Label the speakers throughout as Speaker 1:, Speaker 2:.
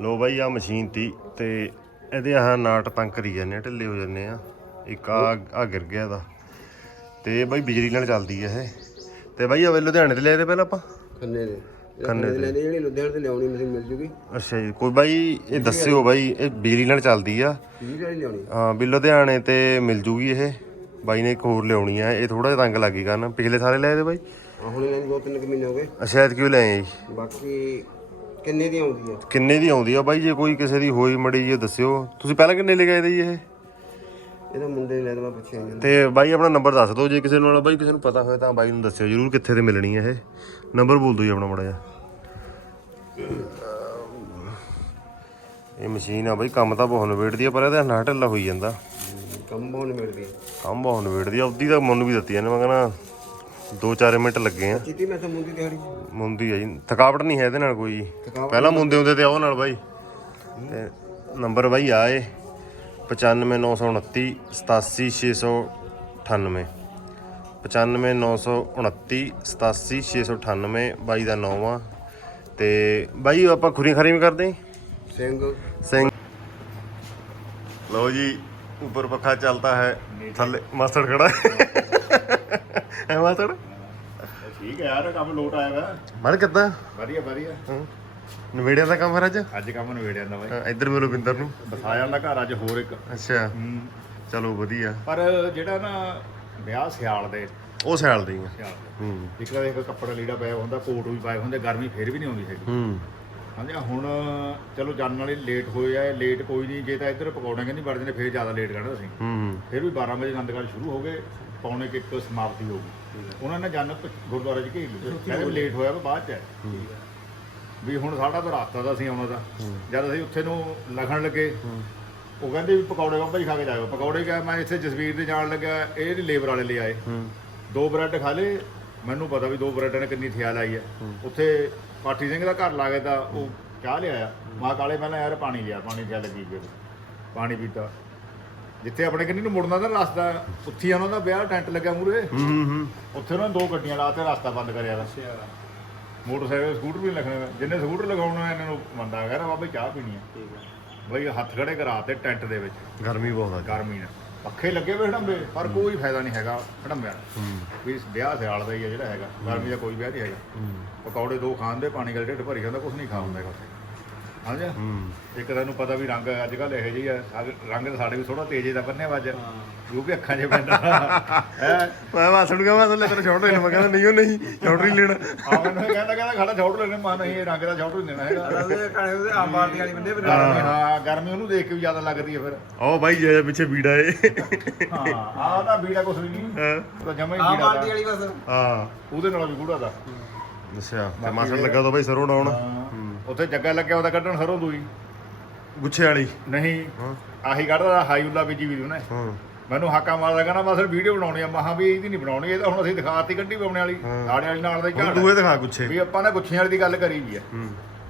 Speaker 1: ਲੋ ਬਾਈ ਆ ਮਸ਼ੀਨ ਤੀ ਤੇ ਇਹਦੇ ਆਹ ਨਾਟ ਤੰਗ ਕਰੀ ਜਾਂਦੇ ਆ ਢਿੱਲੇ ਹੋ ਜਾਂਦੇ ਆ। ਇੱਕ ਆ ਆ ਗਿਰ ਗਿਆ ਇਹਦਾ। ਤੇ ਬਾਈ ਬਿਜਲੀ ਨਾਲ ਚੱਲਦੀ ਆ ਇਹ। ਤੇ ਬਾਈ ਆ ਲੁਧਿਆਣੇ ਤੇ ਲਿਆਏ ਤੇ ਪਹਿਲਾਂ ਆਪਾਂ?
Speaker 2: ਖੰਨੇ ਦੇ।
Speaker 1: ਖੰਨੇ
Speaker 2: ਦੇ ਜਿਹੜੀ ਲੁਧਿਆਣੇ ਤੇ ਲਿਆਉਣੀ ਮਸ਼ੀਨ ਮਿਲ ਜੂਗੀ।
Speaker 1: ਅੱਛਾ ਜੀ ਕੋਈ ਬਾਈ ਇਹ ਦੱਸਿਓ ਬਾਈ ਇਹ ਬਿਜਲੀ ਨਾਲ ਚੱਲਦੀ ਆ।
Speaker 2: ਵੀਹ ਵਾਲੀ ਲਿਆਉਣੀ।
Speaker 1: ਹਾਂ ਵੀ ਲੁਧਿਆਣੇ ਤੇ ਮਿਲ ਜੂਗੀ ਇਹ। ਬਾਈ ਨੇ ਇੱਕ ਹੋਰ ਲਿਆਉਣੀ ਆ ਇਹ ਥੋੜਾ ਜਿਹਾ ਤੰਗ ਲੱਗੀ ਕਰਨ। ਪਿਛਲੇ ਸਾਰੇ ਲਏ ਤੇ ਬਾਈ?
Speaker 2: ਹੁਣ ਲੈਣੀ ਦੋ ਤਿੰਨ ਕੁ ਮਹੀਨੇ ਹੋ ਗਏ।
Speaker 1: ਅੱਛਾ ਐਤ ਕਿਉਂ ਲਏ ਜੀ।
Speaker 2: ਬਾਕੀ ਕਿੰਨੇ ਦੀ ਆਉਂਦੀ ਆ?
Speaker 1: ਕਿੰਨੇ ਦੀ ਆਉਂਦੀ ਆ ਬਾਈ? ਜੇ ਕੋਈ ਕਿਸੇ ਦੀ ਹੋਈ ਮੜੀ ਜੀ ਦੱਸਿਓ। ਤੁਸੀਂ ਪਹਿਲਾਂ ਕਿੰਨੇ ਲੈ ਗਏ ਤੇ ਜੀ ਇਹ?
Speaker 2: ਇਹਦਾ ਮੁੰਡੇ ਨੇ ਲੈ ਤਾਂ ਮੈਂ ਪੁੱਛਿਆ ਨਹੀਂ।
Speaker 1: ਤੇ ਬਾਈ ਆਪਣਾ ਨੰਬਰ ਦੱਸ ਦਿਓ। ਜੇ ਕਿਸੇ ਨਾਲ ਬਾਈ ਕਿਸੇ ਨੂੰ ਪਤਾ ਹੋਵੇ ਤਾਂ ਬਾਈ ਨੂੰ ਦੱਸਿਓ। ਜਰੂਰ ਕਿੱਥੇ ਤੇ ਮਿਲਣੀ ਹੈ ਇਹ। ਨੰਬਰ ਬੋਲ ਦਿਓ ਜੀ ਆਪਣਾ ਮੜਾ ਜਿਹਾ। ਇਹ ਮਸ਼ੀਨ ਆ ਬਾਈ ਕੰਮ ਤਾਂ ਬਹੁਤ ਨਵੇੜਦੀ ਆ ਪਰ ਇਹਦਾ ਨਾ ਢਿੱਲਾ ਹੋਈ ਜਾਂਦਾ।
Speaker 2: ਕੰਮ ਬਹੁਤ ਮਿਲਦੀ
Speaker 1: ਕੰਮ ਬਹੁਤ ਨਵੇੜਦੀ ਆ। ਉਹਦੀ ਤਾਂ ਮੈਨੂੰ ਵੀ ਦਿੱਤੀ ਇਹਨੇ ਮੈਂ ਕਹਿੰਦਾ 2-4 ਮਿੰਟ ਲੱਗੇ ਆ।
Speaker 2: ਚੀਤੀ ਮੈਂ ਤਾਂ ਮੁੰਡੀ ਦਿਹਾੜੀ
Speaker 1: ਮੁੰਦੀ ਆ ਜੀ। ਥਕਾਵਟ ਨਹੀਂ ਹੈ ਇਹਦੇ ਨਾਲ ਕੋਈ।
Speaker 2: ਥਕਾਵਟ
Speaker 1: ਪਹਿਲਾਂ ਮੁੰਦੇ ਹੁੰਦੇ ਤੇ ਆਓ ਨਾਲ ਬਾਈ। ਤੇ ਨੰਬਰ ਬਾਈ ਆ ਏ 95929 87698 95929 87698 ਬਾਈ ਦਾ ਆ। ਤੇ ਬਾਈ ਆਪਾਂ ਖੁਰੀ ਖਰੀ ਵੀ ਕਰਦੇ
Speaker 2: ਸਿੰਘ
Speaker 1: ਸਿੰਘ ਲਓ ਜੀ ਉੱਪਰ ਪੱਖਾ ਚੱਲਦਾ ਹੈ। ਥੱਲੇ ਮਾਸੜ ਖੜਾ ਹੈ। ਮਾਸੜ
Speaker 3: ਠੀਕ ਹੈ ਯਾਰ ਕੰਮ ਲੋਟ ਆਇਆ ਵਾ।
Speaker 1: ਮਰ ਕਿੱਦਾਂ?
Speaker 3: ਵਧੀਆ ਵਧੀਆ।
Speaker 1: ਨਵੇੜਿਆਂ ਦਾ ਕੰਮ ਫਿਰ ਅੱਜ?
Speaker 3: ਅੱਜ ਕੰਮ ਨਵੇੜਿਆ ਦਾ ਬਾਈ
Speaker 1: ਹਾਂ, ਇੱਧਰ ਮਿਲੋ ਬਿੰਦਰ ਨੂੰ।
Speaker 3: ਬਸਾਇਆ ਦਾ ਘਰ ਅੱਜ ਹੋਰ ਇੱਕ।
Speaker 1: ਅੱਛਾ। ਚਲੋ ਵਧੀਆ।
Speaker 3: ਪਰ ਜਿਹੜਾ ਨਾ ਵਿਆਹ ਸਿਆਲ ਦੇ।
Speaker 1: ਉਹ ਸਿਆਲ ਦੀ ਆ।
Speaker 3: ਦੇ।
Speaker 1: ਹੂੰ।
Speaker 3: ਇੱਕ ਤਾਂ ਇੱਕ ਕੱਪੜਾ ਲੀੜਾ ਪਾਇਆ ਹੁੰਦਾ ਕੋਟ ਵੀ ਪਾਏ ਹੁੰਦੇ ਗਰਮੀ ਫੇਰ ਵੀ ਨਹੀਂ ਆਉਂਦੀ ਹੈਗੀ।
Speaker 1: ਹੂੰ।
Speaker 3: ਹਾਂਜੀ ਹੁਣ ਚਲੋ ਜਾਣ ਵਾਲੇ ਲੇਟ ਹੋਏ ਆ ਲੇਟ ਕੋਈ ਨਹੀਂ ਜੇ ਤਾਂ ਇੱਧਰ ਪਕੌੜੇ ਕਹਿੰਦੀ ਵੜਦੇ ਨੇ ਫੇਰ ਜ਼ਿਆਦਾ ਲੇਟ ਕਰਨਾ ਅਸੀਂ।
Speaker 1: ਹੂੰ
Speaker 3: ਫਿਰ ਵੀ 12 ਵਜੇ ਆਨੰਦਗੜ੍ਹ ਸ਼ੁਰੂ ਹੋ ਗਏ ਪੌਣੇ ਕੁ ਇੱਕ ਸਮਾਪਤੀ ਹੋ ਗਈ। ਉਹਨਾਂ ਨੇ ਜਨਤ ਗੁਰਦੁਆਰੇ 'ਚ ਘੇਰ ਲਿਆ ਕਹਿੰਦੇ ਵੀ ਲੇਟ ਹੋਇਆ ਵਾ ਬਾਅਦ 'ਚ ਹੈ। ਵੀ ਹੁਣ ਸਾਡਾ ਤਾਂ ਰਾਸਤਾ ਦਾ ਸੀ ਆਉਣਾ ਦਾ ਜਦ ਅਸੀਂ ਉੱਥੇ ਨੂੰ ਲਖਣ ਲੱਗੇ ਉਹ ਕਹਿੰਦੇ ਵੀ ਪਕੌੜੇ ਬਾਬਾ ਜੀ ਖਾ ਕੇ ਜਾਇਓ। ਪਕੌੜੇ ਕਿਹਾ ਮੈਂ ਇੱਥੇ ਜਸਵੀਰ ਦੇ ਜਾਣ ਲੱਗਾ ਇਹ ਲੇਬਰ ਵਾਲੇ ਲੈ ਆਏ।
Speaker 1: ਹੂੰ।
Speaker 3: ਦੋ ਬ੍ਰੈਡ ਖਾ ਲੇ ਮੈਨੂੰ ਪਤਾ ਵੀ ਦੋ ਬ੍ਰੈਡ ਨੇ ਕਿੰਨੀ ਥਿਆ ਲਾਈ ਹੈ। ਉੱਥੇ ਪਾਠੀ ਸਿੰਘ ਦਾ ਘਰ ਲਾਗੇ ਤਾਂ ਉਹ ਚਾਹ ਲਿਆਇਆ। ਮਾ ਕਾਲੇ ਪਹਿਲਾਂ ਯਾਰ ਪਾਣੀ ਲਿਆ ਪਾਣੀ ਥਿਆ ਲੱਗੀ ਫਿਰ। ਪਾਣੀ ਪੀਤਾ। ਜਿੱਥੇ ਆਪਣੇ ਕਿੰਨੀ ਨੂੰ ਮੁੜਨਾ ਦਾ ਰਸਤਾ ਉੱਥੇ ਹੀ ਉਹਨਾਂ ਦਾ ਵਿਆਹ ਟੈਂਟ ਲੱਗਿਆ ਮੂਰੇ
Speaker 1: ਹੂੰ ਹੂੰ
Speaker 3: ਉੱਥੇ ਉਹਨਾਂ ਨੇ ਦੋ ਗੱਡੀਆਂ ਲਾਤੇ ਰਸਤਾ ਬੰਦ ਕਰਿਆ ਦਾ ਮੋਟਰਸਾਈਕਲ ਸਕੂਟਰ ਵੀ ਲੱਗਣੇ। ਵਾ। ਜਿੰਨੇ ਸਕੂਟਰ ਲਗਾਉਣਾ ਇਹਨਾਂ ਨੂੰ ਮੰਦਾ ਕਹਿੰਦਾ ਬਾਬਾ ਜੀ ਚਾਹ ਪੀਣੀ ਹੈ ਬਈ ਹੱਥ ਖੜੇ ਕਰਾਤੇ ਟੈਂਟ ਦੇ ਵਿੱਚ।
Speaker 1: ਗਰਮੀ ਬਹੁਤ ਆ।
Speaker 3: ਗਰਮੀ ਨਾਲ। ਪੱਖੇ ਲੱਗੇ ਹੋਏ ਹੜੰਬੇ ਪਰ ਕੋਈ ਫਾਇਦਾ ਨਹੀਂ ਹੈਗਾ ਹੜੰਬਿਆਂ ਦਾ ਵੀ ਵਿਆਹ ਸਿਆਲ ਦਾ ਹੀ ਹੈ ਜਿਹੜਾ ਹੈਗਾ ਗਰਮੀ ਦਾ ਕੋਈ ਵਿਆਹ ਨਹੀਂ ਹੈਗਾ। ਪਕੌੜੇ ਦੋ ਖਾਣ ਦੇ ਪਾਣੀ ਗਲ ਢਿੱਡ ਭਰੀ ਜਾਂਦਾ ਕੁਝ ਨਹੀਂ ਖਾ ਹੁੰਦਾ ਹੈਗਾ ਉੱਥੇ। ਹਾਂਜੀ
Speaker 1: ਹੂੰ।
Speaker 3: ਇੱਕ ਤੁਹਾਨੂੰ ਪਤਾ ਵੀ ਰੰਗ ਅੱਜ ਕੱਲ ਇਹੋ ਜਿਹੀ ਆ ਰੰਗ ਤਾਂ ਸਾਡੇ ਵੀ ਥੋੜਾ ਤੇਜ਼ੇ ਦਾ ਬੰਨਿਆ ਵੱਜ ਉਹ ਵੀ ਅੱਖਾਂ 'ਚ ਪੈਂਦਾ। ਹੈ?
Speaker 1: ਮੈਂ ਮਾਸੜ ਨੂੰ ਕਹਾਂ ਲੈ ਤੇਰਾ ਸ਼ਾਰਟ ਲੈਣਾ ਮੈਂ ਕਹਿੰਦਾ ਨਹੀਂ ਉਹ ਨਹੀਂ ਸ਼ਾਰਟ ਨਹੀਂ ਲੈਣਾ।
Speaker 3: ਆ ਮੈਨੂੰ ਇਹ ਕਹਿੰਦਾ ਕਹਿੰਦਾ ਖੜਾ ਛੋਟ ਲੈਣੇ ਮਾ ਨਹੀਂ ਇਹ ਰੰਗ ਦਾ ਛੋਟ ਨਹੀਂ ਦੇਣਾ ਹੈਗਾ।
Speaker 2: ਉਹਦੇ ਕਾਲੇ ਉਹਦੇ ਆਮ ਬਾਲਟੀ ਵਾਲੀ ਬੰਦੇ
Speaker 3: ਗਰਮੀ ਹਾਂ ਗਰਮੀ ਉਹਨੂੰ ਦੇਖ ਕੇ ਵੀ ਜ਼ਿਆਦਾ ਲੱਗਦੀ ਹੈ ਫਿਰ।
Speaker 1: ਆਓ ਬਾਈ ਜੇ ਪਿੱਛੇ ਵੀੜਾ ਏ।
Speaker 3: ਹਾਂ ਆਹ ਤਾਂ ਬੀੜਾ ਕੁਛ ਵੀ ਨਹੀਂ।
Speaker 1: ਹਾਂ।
Speaker 3: ਉਹ ਤਾਂ ਜਮਾ ਹੀ
Speaker 2: ਆਮ
Speaker 3: ਬੀੜਾ
Speaker 2: ਬਾਲਟੀ
Speaker 3: ਦਾ
Speaker 2: ਵਾਲੀ ਬਸ।
Speaker 1: ਹਾਂ।
Speaker 3: ਉਹਦੇ ਨਾਲ ਵੀ ਗੂੜਾ ਦਾ
Speaker 1: ਅੱਛਾ ਤੇ ਮਾਸੜ ਲੱਗਾ ਤਾਂ ਬਾਈ ਸਰੋਂ ਡਾਉਣ।
Speaker 3: ਉੱਥੇ ਜੱਗਾ ਲੱਗਿਆ ਉਹਦਾ ਕੱਢਣ ਸਰੋਂ ਦੂਈ
Speaker 1: ਗੁੱਛੇ ਵਾਲੀ।
Speaker 3: ਨਹੀਂ
Speaker 1: ਹਾਂ।
Speaker 3: ਆਹੀ ਕੱਢਦਾ ਹਾਈਉਲਾ ਬੀਜੀ ਵੀ ਉਹਨੇ।
Speaker 1: ਹਾਂ।
Speaker 3: ਮੈਨੂੰ ਹਾਕਾ ਮਾਰਦਾ ਕਹਿੰਦਾ ਬਸ ਵੀਡੀਓ ਬਣਾਉਣੀ ਆ। ਮਹਾ ਵੀ ਇਹਦੀ ਨਹੀਂ ਬਣਾਉਣੀ ਇਹ ਤਾਂ ਹੁਣ ਅਸੀਂ ਦਿਖਾਤੀ ਕੱਢੀ ਪਾਉਣੇ ਵਾਲੀ। ਆੜੇ ਵਾਲੀ ਨਾਲ ਦਾ ਝਾੜ।
Speaker 1: ਦੂਏ ਦਿਖਾ ਗੁੱਛੇ।
Speaker 3: ਵੀ ਆਪਾਂ ਨੇ ਗੁੱਛੀਆਂ ਵਾਲੀ ਦੀ ਗੱਲ ਕਰੀ ਵੀ ਆ।